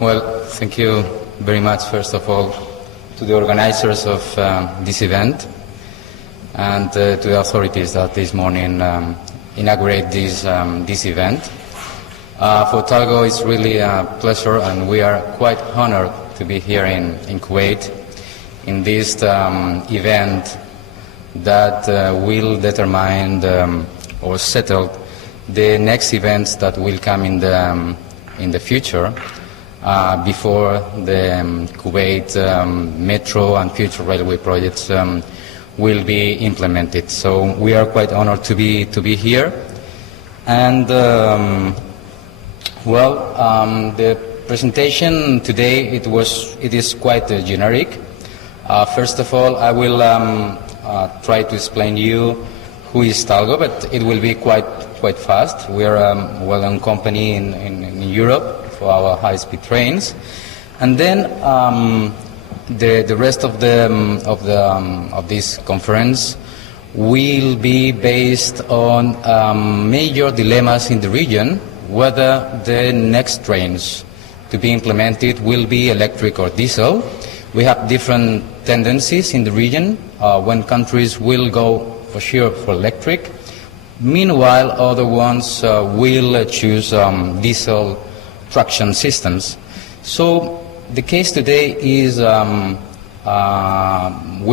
Well, thank you very much, first of all, to the organizers of this event and to the authorities that this morning inaugurate this event. For Talgo, it's really a pleasure, and we are quite honored to be here in Kuwait in this event that will determine or settle the next events that will come in the future before the Kuwait metro and future railway projects will be implemented. So we are quite honored to be here, and the presentation today it is quite generic. First of all, I will try to explain you who is Talgo, but it will be quite fast. We are a well-known company in Europe for our high-speed trains, and then the rest of this conference will be based on major dilemmas in the region, whether the next trains to be implemented will be electric or diesel. We have different tendencies in the region when countries will go for sure for electric. Meanwhile, other ones will choose diesel traction systems. So the case today is we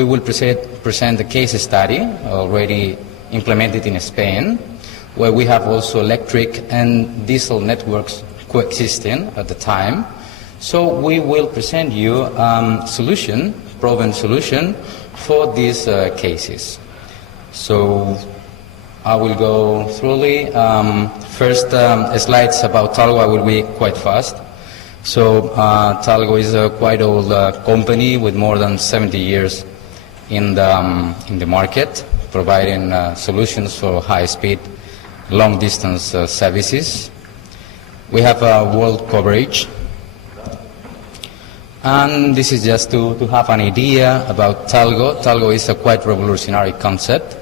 will present a case study already implemented in Spain, where we have also electric and diesel networks coexisting at the time. So we will present you proven solution for these cases. So I will go thoroughly. First slides about Talgo. I will be quite fast. So Talgo is a quite old company with more than 70 years in the market, providing solutions for high-speed, long-distance services. We have world coverage, and this is just to have an idea about Talgo. Talgo is a quite revolutionary concept.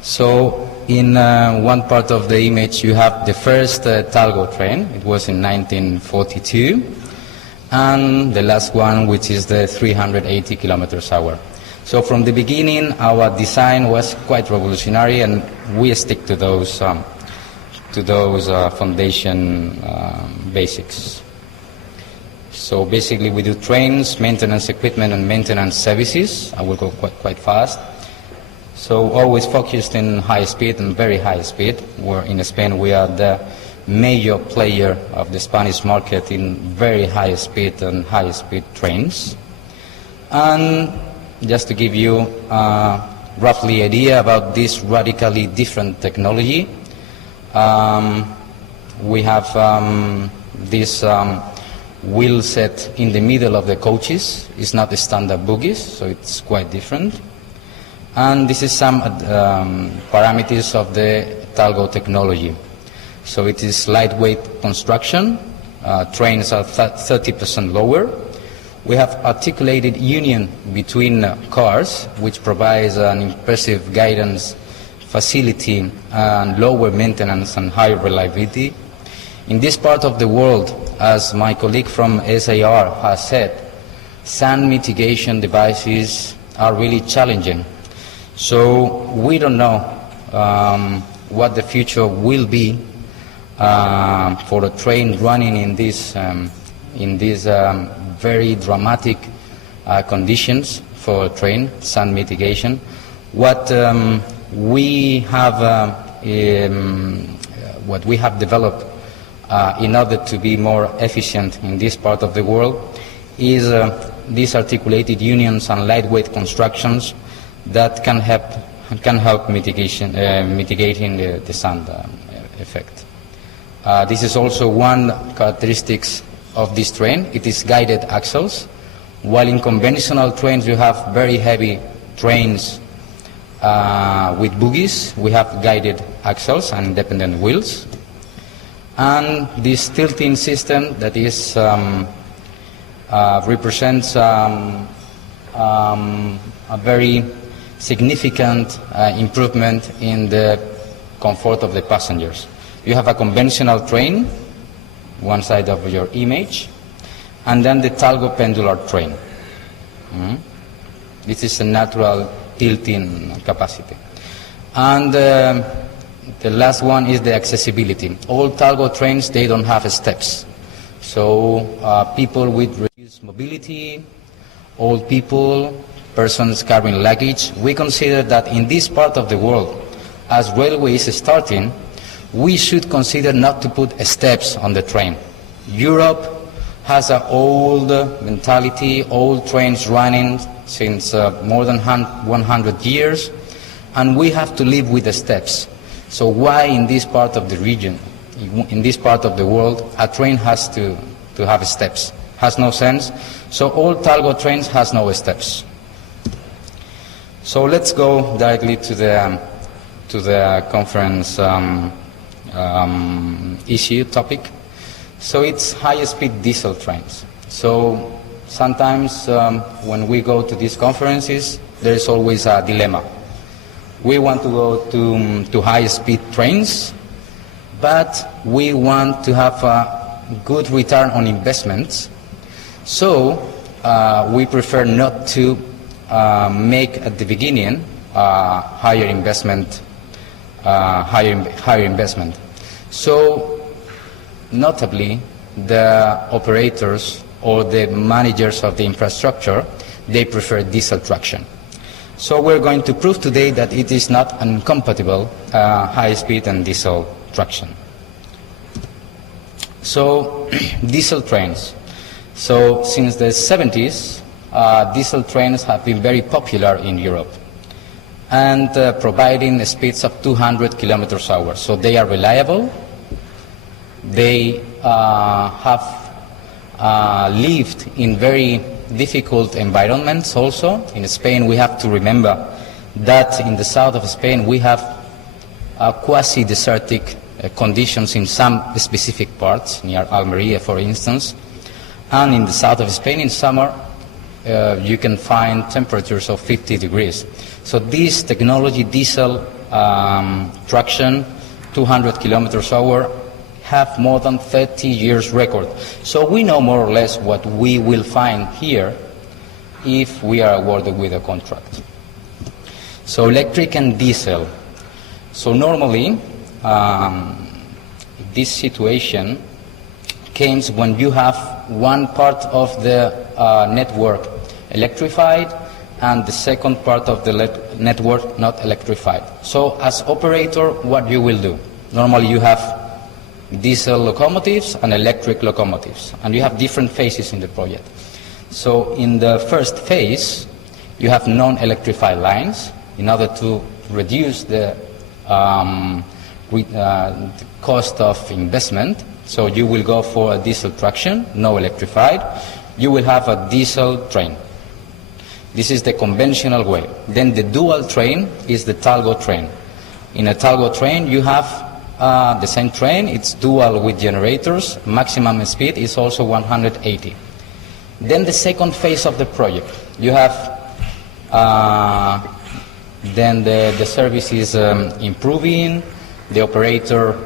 So in one part of the image you have the first Talgo train. It was in 1942, and the last one, which is the 380 kilometers hour. So from the beginning our design was quite revolutionary, and we stick to those foundation basics. So basically we do trains, maintenance equipment and maintenance services. I will go quite fast. So always focused in high speed and very high speed. Where in Spain we are the major player of the Spanish market in very high speed and high speed trains. And just to give you a roughly idea about this radically different technology, we have this wheel set in the middle of the coaches. It's not the standard bogies, so it's quite different. And this is some parameters of the Talgo technology. So it is lightweight construction. Trains are 30% lower. We have articulated union between cars, which provides an impressive guidance facility and lower maintenance and high reliability. In this part of the world, as my colleague from SAR has said, sand mitigation devices are really challenging. So we don't know what the future will be for a train running in these very dramatic conditions for a train, sand mitigation. What we have developed in order to be more efficient in this part of the world is these articulated unions and lightweight constructions that can help mitigating the sand effect. This is also one characteristic of this train. It is guided axles. While in conventional trains you have very heavy trains with bogies, we have guided axles and independent wheels. And this tilting system that is represents a very significant improvement in the comfort of the passengers. You have a conventional train, one side of your image, and then the talgo pendular train. This is a natural tilting capacity. And the last one is the accessibility. All talgo trains, they don't have steps. So people with reduced mobility, old people, persons carrying luggage, we consider that in this part of the world, as railway is starting, we should consider not to put steps on the train. Europe has an old mentality, old trains running since more than 100 years, and we have to live with the steps. So why in this part of the region, in this part of the world, a train has to have steps? Has no sense. So all talgo trains has no steps. So let's go directly to the conference issue topic. So it's high-speed diesel trains. So sometimes when we go to these conferences, there is always a dilemma. We want to go to high-speed trains, but we want to have a good return on investments. So we prefer not to make at the beginning higher investment. So notably, the operators or the managers of the infrastructure, they prefer diesel traction. So we're going to prove today that it is not incompatible, high-speed and diesel traction. So diesel trains. So since the 70s, diesel trains have been very popular in Europe and providing speeds of 200 kilometers an hour. So they are reliable. They have lived in very difficult environments also. In Spain, we have to remember that in the south of Spain, we have quasi-desertic conditions in some specific parts, near Almeria, for instance. And in the south of Spain, in summer, you can find temperatures of 50 degrees. So this technology, diesel traction, 200 kilometers an hour, have more than 30 years record. So we know more or less what we will find here if we are awarded with a contract. So electric and diesel. So normally, this situation comes when you have one part of the network electrified and the second part of the network not electrified. So as operator, what you will do? Normally you have diesel locomotives and electric locomotives, and you have different phases in the project. So in the first phase, you have non-electrified lines in order to reduce the cost of investment. So you will go for a diesel traction, no electrified. You will have a diesel train. This is the conventional way. Then the dual train is the talgo train. In a talgo train, you have the same train, it's dual with generators, maximum speed is also 180. Then the second phase of the project, you have, then the service is improving, the operator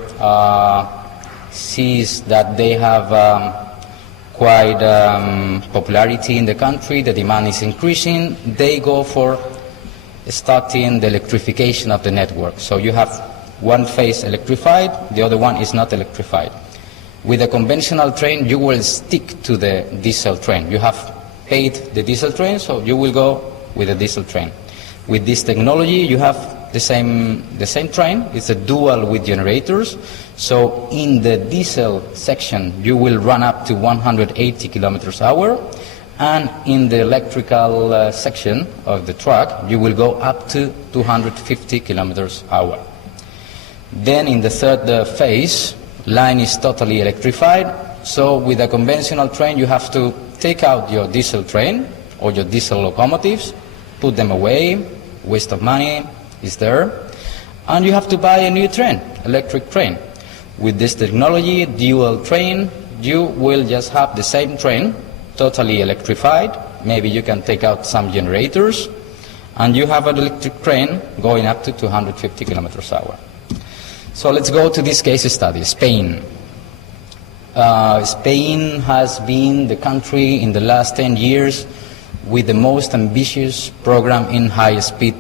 sees that they have quite popularity in the country, the demand is increasing, they go for starting the electrification of the network. So you have one phase electrified, the other one is not electrified. With a conventional train, you will stick to the diesel train. You have paid the diesel train, so you will go with a diesel train. With this technology, you have the same train. It's a dual with generators. So in the diesel section, you will run up to 180 kilometers an hour. And in the electrical section of the truck, you will go up to 250 kilometers an hour. Then in the third phase, line is totally electrified. So with a conventional train, you have to take out your diesel train or your diesel locomotives, put them away, waste of money is there. And you have to buy a new train, electric train. With this technology, dual train, you will just have the same train, totally electrified. Maybe you can take out some generators, and you have an electric train going up to 250 kilometers an hour. So let's go to this case study, Spain. Spain has been the country in the last 10 years with the most ambitious program in high-speed